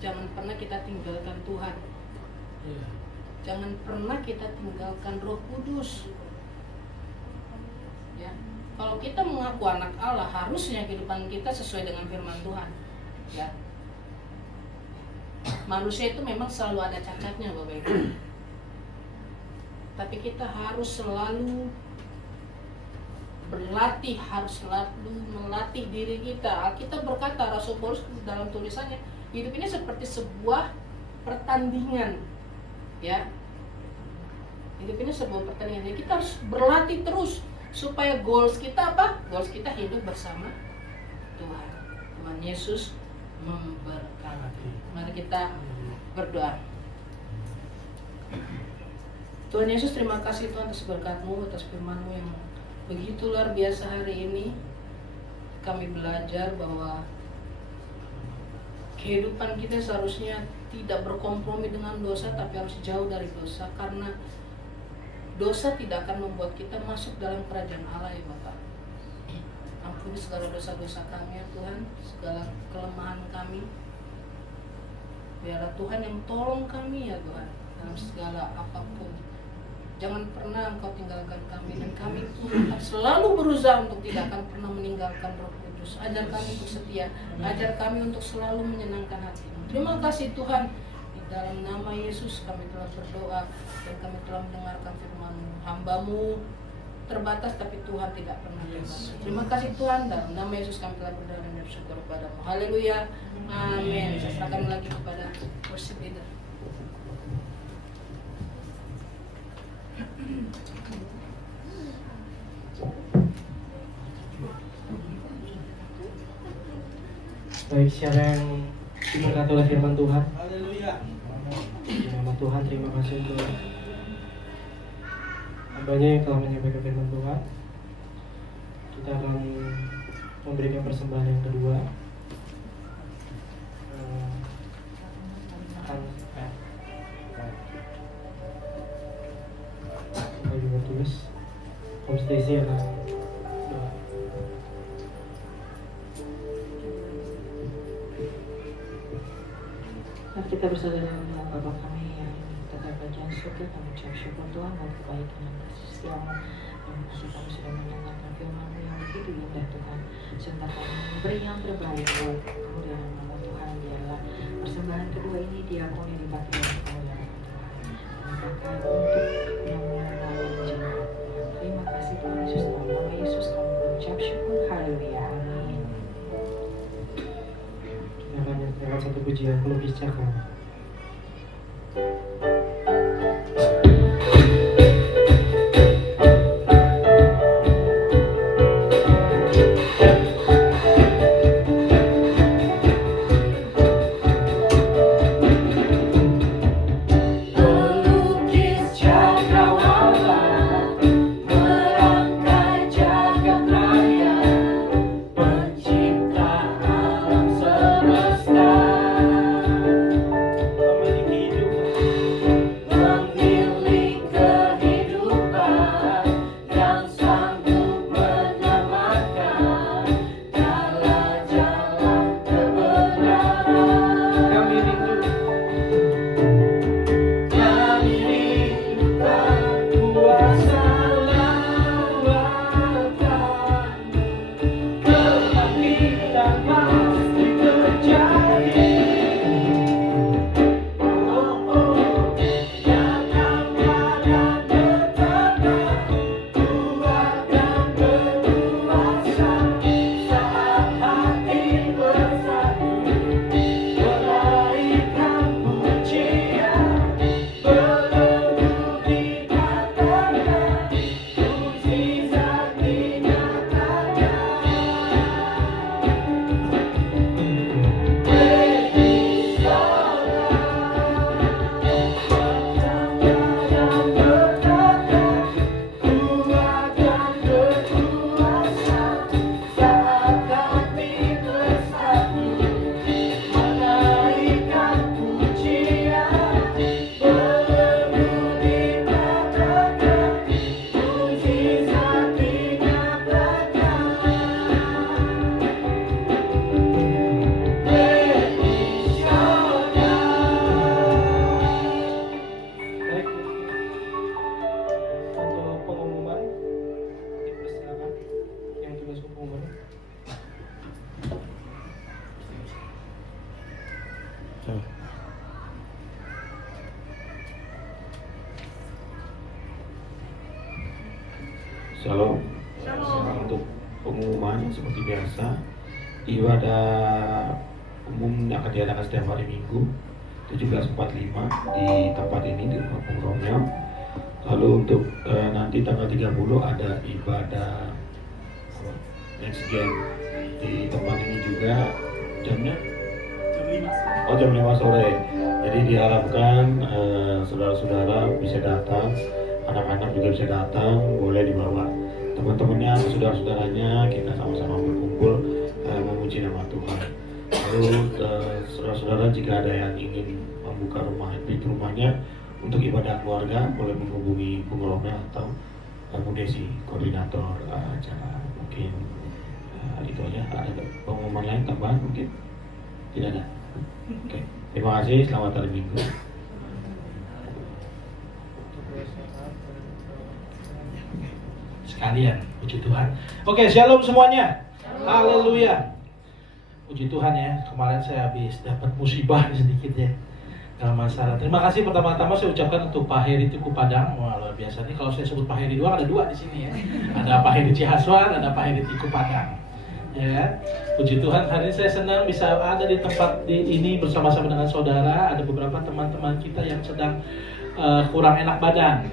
jangan pernah kita tinggalkan Tuhan. Jangan pernah kita tinggalkan Roh Kudus. Ya, kalau kita mengaku anak Allah, harusnya kehidupan kita sesuai dengan firman Tuhan. Ya, manusia itu memang selalu ada cacatnya, Bapak Ibu. Tapi kita harus selalu berlatih, harus selalu melatih diri kita. Alkitab berkata, Rasul Paulus dalam tulisannya, hidup ini seperti sebuah pertandingan. Ya, hidup ini sebuah pertandingan. Jadi kita harus berlatih terus supaya goals kita apa? Goals kita hidup bersama Tuhan. Tuhan Yesus memberkati. Mari kita berdoa. Tuhan Yesus, terima kasih Tuhan atas berkat-Mu, atas firman-Mu yang begitu luar biasa hari ini. Kami belajar bahwa kehidupan kita seharusnya tidak berkompromi dengan dosa, tapi harus jauh dari dosa, karena dosa tidak akan membuat kita masuk dalam kerajaan Allah, ya Bapak. Ampuni segala dosa-dosa kami, ya Tuhan, segala kelemahan kami. Biarlah Tuhan yang tolong kami, ya Tuhan, dalam segala apapun. Jangan pernah Engkau tinggalkan kami, dan kami akan selalu berusaha untuk tidak akan pernah meninggalkan Roh Kudus. Ajar kami untuk setia, ajar kami untuk selalu menyenangkan hati-Mu. Terima kasih Tuhan. Di dalam nama Yesus kami telah berdoa dan kami telah mendengarkan firman-Mu. Hamba-Mu terbatas, tapi Tuhan tidak pernah terbatas. Terima kasih Tuhan, dalam nama Yesus kami telah berdoa dan bersyukur kepada-Mu. Haleluya, amin. Saya serahkan lagi kepada worship leader. Baik, siapa yang diberkati oleh firman Tuhan? Haleluya. Di nama Tuhan, terima kasih untuk hambanya yang telah menyampaikan firman Tuhan. Kita akan memberikan persembahan yang kedua. Kita juga tulis Om Stacy akan doa. Mari kita bersama dengan Bapa kami yang tetap kerajaan surga, kami ucap syukur Tuhan buat kebaikan dan kasih setiamu. Terima kasih kami sudah mendengarkan firman-Mu yang begitu indah Tuhan. Serta kami memberi yang terbaik buat kemuliaan nama Tuhan. Biarlah persembahan kedua ini diakoni di batu yang kemuliaan Tuhan. Kami pakai untuk yang melayani jemaat. Terima kasih Tuhan Yesus, dalam nama Yesus kami berucap syukur. Haleluya, amin. Kita akan menyanyikan satu pujian pelukis cakra. Memiliki hidup Shalom. Untuk pengumuman seperti biasa, ibadah umum akan diadakan setiap hari Minggu 17.45 di tempat ini di rumah Bung Romel. Lalu untuk nanti tanggal 30 ada ibadah next game di tempat ini juga jamnya jam 5 sore. Jadi diharapkan saudara-saudara bisa datang, anak-anak juga bisa datang, boleh dibawa teman-temannya, saudara-saudaranya, kita sama-sama berkumpul memuji nama Tuhan. Lalu saudara-saudara jika ada yang ingin membuka pintu rumahnya untuk ibadah keluarga, boleh menghubungi Bung Romel atau Bu Desi, koordinator acara. Mungkin itu aja. Ada pengumuman lain tambahan mungkin? Tidak ada. Oke. Terima kasih, selamat hari Minggu. Sekalian, puji Tuhan. Oke, shalom semuanya. Haleluya. Puji Tuhan ya. Kemarin saya habis dapat musibah sedikit ya. Gak masalah. Terima kasih pertama-tama saya ucapkan untuk Pak Heri Tuku Padang. Wah, luar biasa nih kalau saya sebut Pak Heri doang ada dua di sini ya. Ada Pak Heri Cihaswan, ada Pak Heri Tuku Padang. Ya, puji Tuhan hari ini saya senang bisa ada di tempat ini bersama-sama dengan saudara. Ada beberapa teman-teman kita yang sedang kurang enak badan.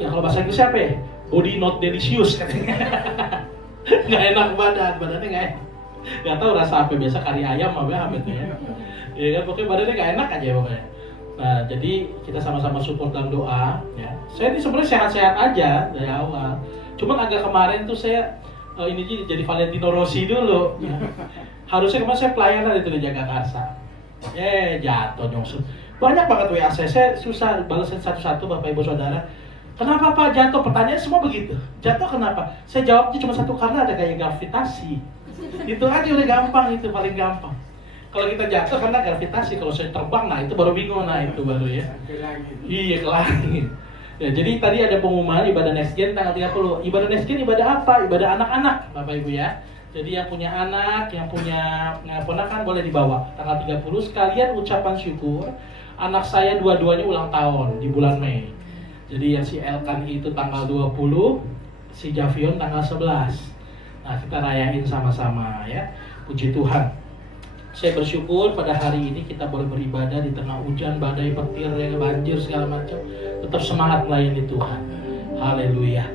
Ya kalau bahasa Inggris siapa ya? Body not delicious katanya. Nggak enak badannya nggak tahu rasa apa, biasa kari ayam apa itu ya. Ya kan pokoknya badannya nggak enak aja pokoknya. Nah jadi kita sama-sama support dalam doa. Ya. Saya ini sebenarnya sehat-sehat aja dari awal. Cuman agak kemarin tuh saya ini jadi Valentino Rossi dulu. Ya. Harusnya kemarin saya pelayanan itu di Jagakarsa. Jatuh nyungsep. Banyak banget WA saya susah balesin satu-satu Bapak Ibu Saudara. Kenapa Pak jatuh? Pertanyaan semua begitu. Jatuh kenapa? Saya jawabnya cuma satu, karena ada gaya gravitasi. Itu aja udah gampang, itu paling gampang. Kalau kita jatuh karena gravitasi, kalau saya terbang, nah itu baru bingung, nah itu baru ya. Iya, ke langit. Ya, jadi tadi ada pengumuman ibadah next gen tanggal 30. Ibadah next gen ibadah apa? Ibadah anak-anak, Bapak Ibu ya. Jadi yang punya anak, yang punya ponakan boleh dibawa. Tanggal 30 sekalian ucapan syukur. Anak saya dua-duanya ulang tahun di bulan Mei. Jadi yang si Elkan itu tanggal 20, si Javion tanggal 11. Nah, kita rayain sama-sama ya. Puji Tuhan. Saya bersyukur pada hari ini kita boleh beribadah di tengah hujan, badai, petir, banjir segala macam. Tetap semangat melayani Tuhan. Haleluya.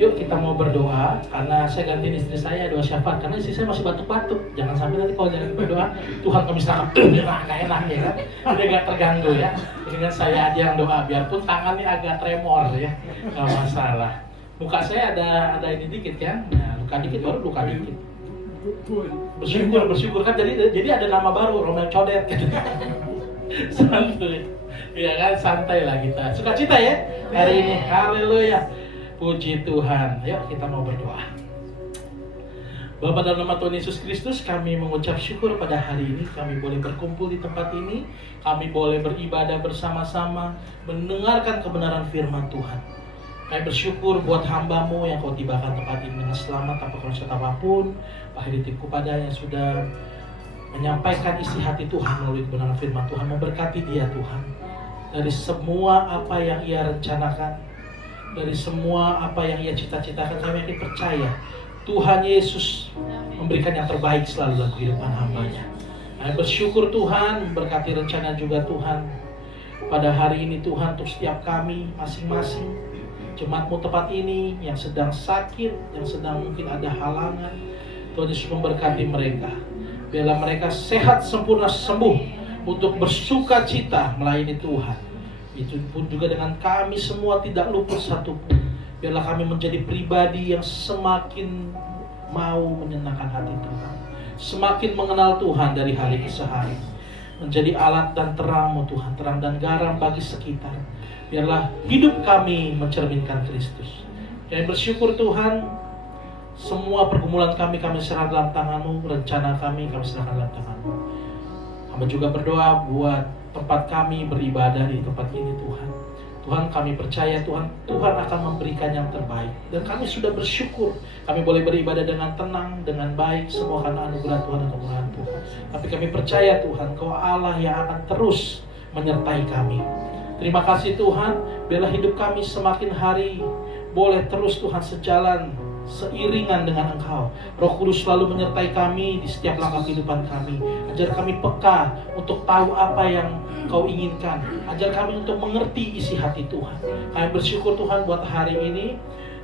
Yuk kita mau berdoa, karena saya gantiin istri saya doa syafaat, karena istri saya masih batuk-batuk. Jangan sampai nanti kalau jangan berdoa, Tuhan kami serahkan, nggak enak ya kan? Udah gak terganggu ya. Dengan saya aja yang doa, biarpun tangannya agak tremor ya, nggak masalah. Muka saya ada ini dikit kan, nah, luka dikit baru luka dikit. Bersyukur kan, jadi ada nama baru, Romel Codet gitu. Santai, ya kan, santai lah kita. Sukacita ya hari ini, haleluya. Puji Tuhan. Yuk kita mau berdoa. Bapa, dalam nama Tuhan Yesus Kristus, kami mengucap syukur pada hari ini kami boleh berkumpul di tempat ini. Kami boleh beribadah bersama-sama, mendengarkan kebenaran firman Tuhan. Kami bersyukur buat hamba-Mu yang Kau tibakan tempat ini dengan selamat tanpa konsep apapun. Pak Heri Tuku Padang yang sudah menyampaikan isi hati Tuhan melalui kebenaran firman Tuhan. Memberkati dia Tuhan. Dari semua apa yang ia rencanakan, dari semua apa yang ia cita-citakan, kami yakin percaya Tuhan Yesus memberikan yang terbaik selalu dalam kehidupan hamba-Nya. Kami bersyukur Tuhan, memberkati rencana juga Tuhan pada hari ini Tuhan, untuk setiap kami masing-masing jemaat-Mu tempat ini yang sedang sakit, yang sedang mungkin ada halangan. Tuhan Yesus memberkati mereka, biarlah mereka sehat sempurna sembuh untuk bersuka cita melayani Tuhan. Itu pun juga dengan kami semua tidak luput satupun. Biarlah kami menjadi pribadi yang semakin mau menyenangkan hati Tuhan, semakin mengenal Tuhan dari hari ke hari, menjadi alat dan terang-Mu Tuhan, terang dan garam bagi sekitar. Biarlah hidup kami mencerminkan Kristus. Kami bersyukur Tuhan, semua pergumulan kami serahkan dalam tangan-Mu, rencana kami serahkan dalam tangan-Mu. Kami juga berdoa buat tempat kami beribadah di tempat ini Tuhan. Tuhan, kami percaya Tuhan akan memberikan yang terbaik. Dan kami sudah bersyukur kami boleh beribadah dengan tenang, dengan baik, semua karena anugerah Tuhan dan kemurahan Tuhan. Tapi kami percaya Tuhan, Kau Allah yang akan terus menyertai kami. Terima kasih Tuhan, biarlah hidup kami semakin hari boleh terus Tuhan sejalan seiringan dengan Engkau. Roh Kudus selalu menyertai kami di setiap langkah kehidupan kami. Ajar kami peka untuk tahu apa yang Kau inginkan. Ajar kami untuk mengerti isi hati Tuhan. Kami bersyukur Tuhan buat hari ini.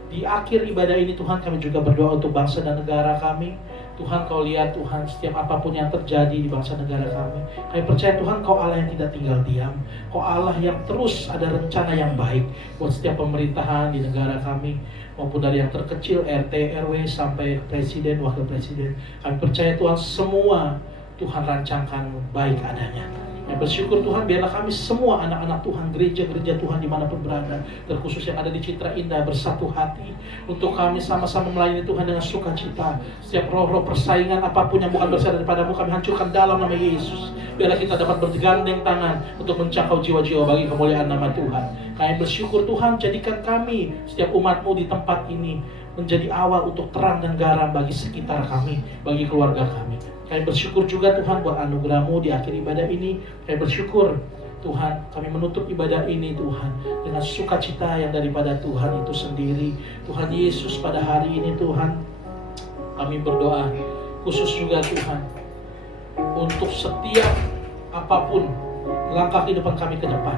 Di akhir ibadah ini Tuhan, kami juga berdoa untuk bangsa dan negara kami. Tuhan, Kau lihat Tuhan setiap apapun yang terjadi di bangsa negara kami. Kami percaya Tuhan, Kau Allah yang tidak tinggal diam. Kau Allah yang terus ada rencana yang baik buat setiap pemerintahan di negara kami, maupun dari yang terkecil RT, RW sampai presiden, wakil presiden. Kami percaya Tuhan, semua Tuhan rancangkan baik adanya. Kami bersyukur Tuhan, biarlah kami semua anak-anak Tuhan, gereja-gereja Tuhan dimanapun berada, terkhusus yang ada di Citra Indah, bersatu hati untuk kami sama-sama melayani Tuhan dengan sukacita. Setiap roh-roh persaingan apapun yang bukan berasal daripadamu, kami hancurkan dalam nama Yesus. Biarlah kita dapat bergandeng tangan untuk menjangkau jiwa-jiwa bagi kemuliaan nama Tuhan. Kami bersyukur Tuhan, jadikan kami setiap umat-Mu di tempat ini menjadi awal untuk terang dan garam bagi sekitar kami, bagi keluarga kami. Kami bersyukur juga Tuhan buat anugerah-Mu di akhir ibadah ini. Kami bersyukur Tuhan, kami menutup ibadah ini Tuhan dengan sukacita yang daripada Tuhan itu sendiri. Tuhan Yesus, pada hari ini Tuhan, kami berdoa khusus juga Tuhan untuk setiap apapun langkah kehidupan kami ke depan,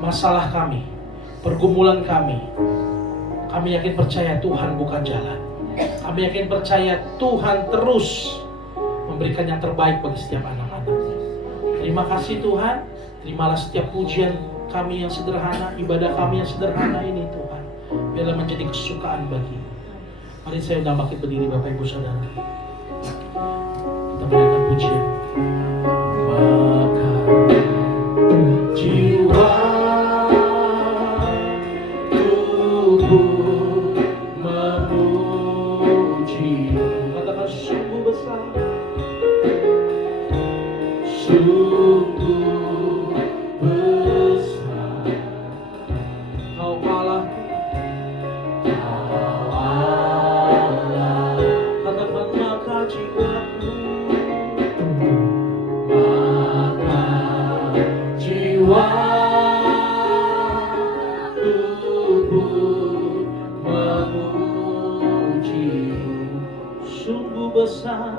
masalah kami, pergumulan kami yakin percaya Tuhan bukan jalan. Kami yakin percaya Tuhan terus memberikan yang terbaik bagi setiap anak-anak. Terima kasih Tuhan. Terimalah setiap pujian kami yang sederhana, ibadah kami yang sederhana ini Tuhan. Biarlah menjadi kesukaan bagi-Mu. Mari saya undang bangkit berdiri Bapak Ibu Saudara. Kita menaikkan pujian. Maka jiwa tubuh memuji. Katakan sungguh besar. Sungguh besar Kau Allah, Kau Allah. Katakan maka jiwaku, maka jiwa tubuh memuji. Sungguh besar,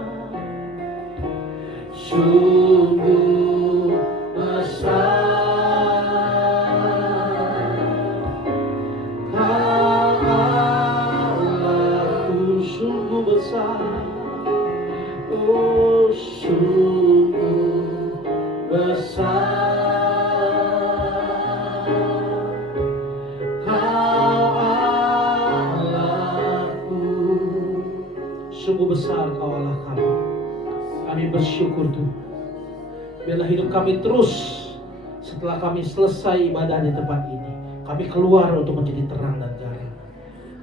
sungguh besar Allahku, sungguh besar, oh sungguh besar Kau Allahku, sungguh besar Kau Allah kami. Kami bersyukur Tuhan. Biarlah hidup kami terus setelah kami selesai ibadah di tempat ini, kami keluar untuk menjadi terang dan garam,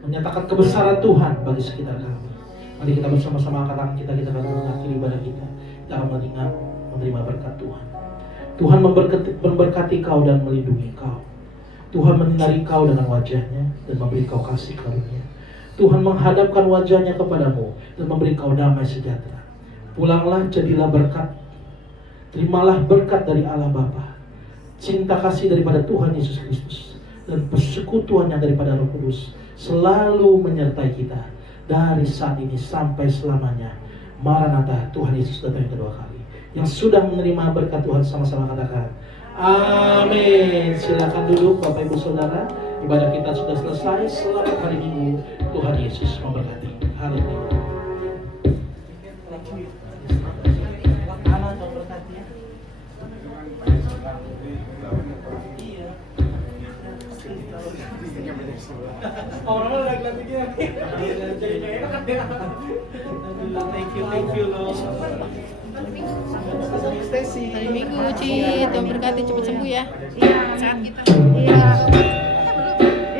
menyatakan kebesaran Tuhan bagi sekitar kami. Mari kita bersama-sama angkat tangan kita akan mengakhiri ibadah kita. Kita akan menerima berkat Tuhan. Tuhan memberkati kau dan melindungi kau. Tuhan menyinari kau dengan wajahnya dan memberi kau kasih karunia. Tuhan menghadapkan wajahnya kepadamu dan memberi kau damai sejahtera. Pulanglah, jadilah berkat. Terimalah berkat dari Allah Bapa, cinta kasih daripada Tuhan Yesus Kristus, dan persekutuan yang daripada Roh Kudus selalu menyertai kita dari saat ini sampai selamanya. Maranatha, Tuhan Yesus datang yang kedua kali. Yang sudah menerima berkat Tuhan sama-sama katakan amin. Silakan duduk Bapak Ibu Saudara. Ibadah kita sudah selesai. Selamat hari Minggu. Tuhan Yesus memberkati. Haleluya. Orang lagi dia. Jadi enak kan dia. Thank you loh. Stacy. Hari Minggu, Ci. Tuhan berkati, cepat sembuh ya. Iya. Saat kita. Iya.